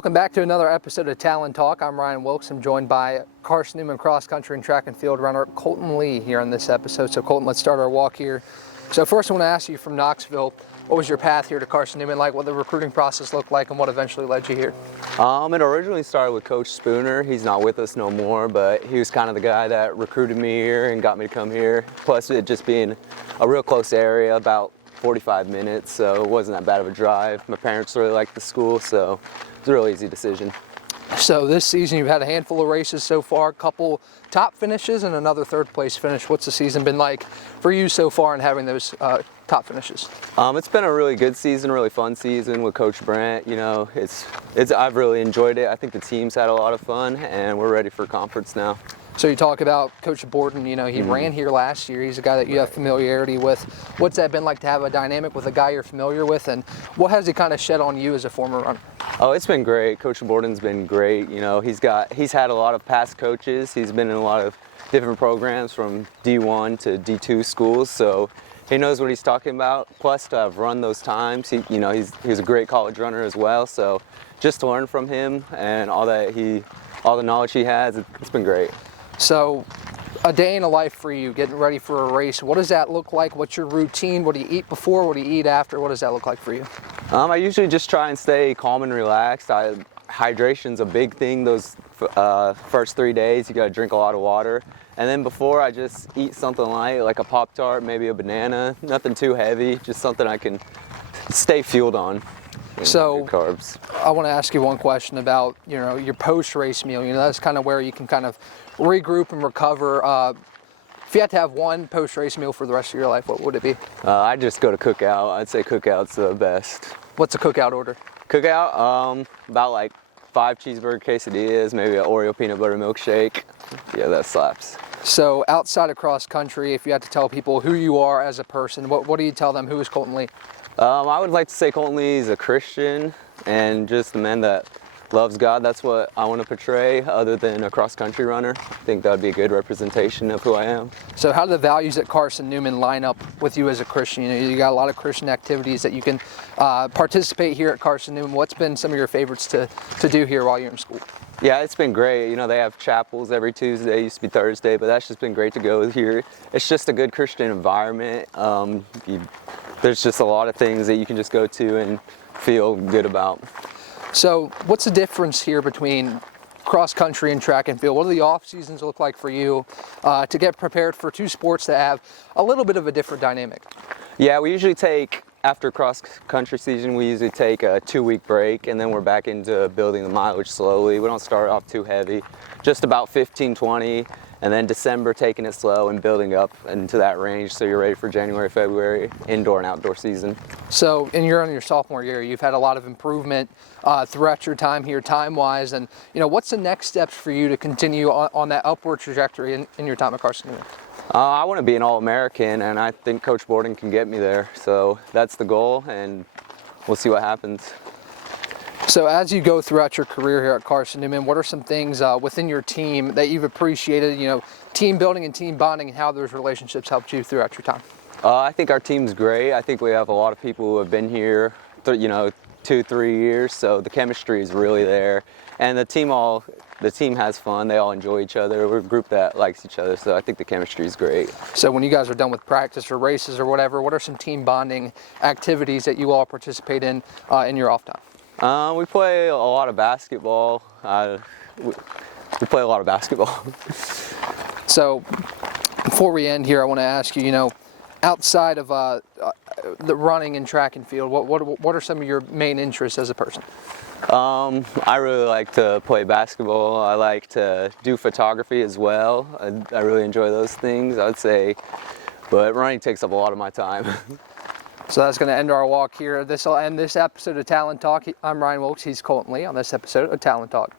Welcome back to another episode of Talon Talk. I'm Ryan Wilkes. I'm joined by Carson-Newman cross country and track and field runner Colten Lee here on this episode. So Colten, let's start our walk here. So first I want to ask you, from Knoxville, what was your path here to Carson-Newman like, what the recruiting process looked like, and what eventually led you here? It originally started with Coach Spooner. He's not with us no more, but he was kind of the guy that recruited me here and got me to come here. Plus it just being a real close area, about 45 minutes, so it wasn't that bad of a drive. My parents really liked the school, so it was a real easy decision. So this season you've had a handful of races so far, a couple top finishes and another third place finish. What's the season been like for you so far in having those top finishes? It's been a really good season, really fun season with Coach Brent. You know, I've really enjoyed it. I think the team's had a lot of fun, and we're ready for conference now. So you talk about Coach Borden, you know, he ran here last year. He's a guy that you have familiarity with. What's that been like to have a dynamic with a guy you're familiar with, and what has he kind of shed on you as a former runner? Oh, it's been great. Coach Borden's been great. You know, he's had a lot of past coaches. He's been in a lot of different programs from D1 to D2 schools, so he knows what he's talking about. Plus, to have run those times, he's a great college runner as well. So just to learn from him and all the knowledge he has, it's been great. So a day in a life for you, getting ready for a race, what does that look like? What's your routine? What do you eat before? What do you eat after? What does that look like for you? I usually just try and stay calm and relaxed. Hydration's a big thing those first 3 days. You got to drink a lot of water. And then before, I just eat something light, like a Pop-Tart, maybe a banana. Nothing too heavy, just something I can stay fueled on. So carbs. I want to ask you one question about, you know, your post-race meal. You know, that's kind of where you can kind of regroup and recover. If you had to have one post-race meal for the rest of your life, what would it be? I'd just go to Cookout. I'd say Cookout's the best. What's a Cookout order? Cookout, about like 5 cheeseburger quesadillas, maybe an Oreo peanut butter milkshake. Yeah, that slaps. So outside of cross country, if you had to tell people who you are as a person, what do you tell them? Who is Colten Lee? I would like to say Colten Lee is a Christian and just a man that loves God. That's what I want to portray, other than a cross-country runner. I think that would be a good representation of who I am. So how do the values at Carson-Newman line up with you as a Christian? You know, you got a lot of Christian activities that you can participate here at Carson-Newman. What's been some of your favorites to do here while you're in school? Yeah, it's been great. You know, they have chapels every Tuesday. It used to be Thursday, but that's just been great to go here. It's just a good Christian environment. There's just a lot of things that you can just go to and feel good about. So what's the difference here between cross country and track and field? What do the off seasons look like for you to get prepared for two sports that have a little bit of a different dynamic? Yeah, we usually take, after cross country season, we usually take a 2-week break, and then we're back into building the mileage slowly. We don't start off too heavy, just about 15, 20, and then December taking it slow and building up into that range so you're ready for January, February, indoor and outdoor season. So, and you're on your sophomore year, you've had a lot of improvement throughout your time here, time-wise, and you know, what's the next steps for you to continue on that upward trajectory in your time at Carson-Newman? I want to be an All-American, and I think Coach Borden can get me there. So that's the goal, and we'll see what happens. So as you go throughout your career here at Carson-Newman, what are some things within your team that you've appreciated, you know, team building and team bonding, and how those relationships helped you throughout your time? I think our team's great. I think we have a lot of people who have been here, 2-3 years, so the chemistry is really there. And the team has fun. They all enjoy each other. We're a group that likes each other, so I think the chemistry is great. So when you guys are done with practice or races or whatever, what are some team bonding activities that you all participate in your off time? We play a lot of basketball. We play a lot of basketball. So before we end here, I want to ask you, you know, outside of the running and track and field, what are some of your main interests as a person? I really like to play basketball. I like to do photography as well. I really enjoy those things, I would say, but running takes up a lot of my time. So that's going to end our walk here. This will end this episode of Talon Talk. I'm Ryan Wilkes. He's Colten Lee on this episode of Talon Talk.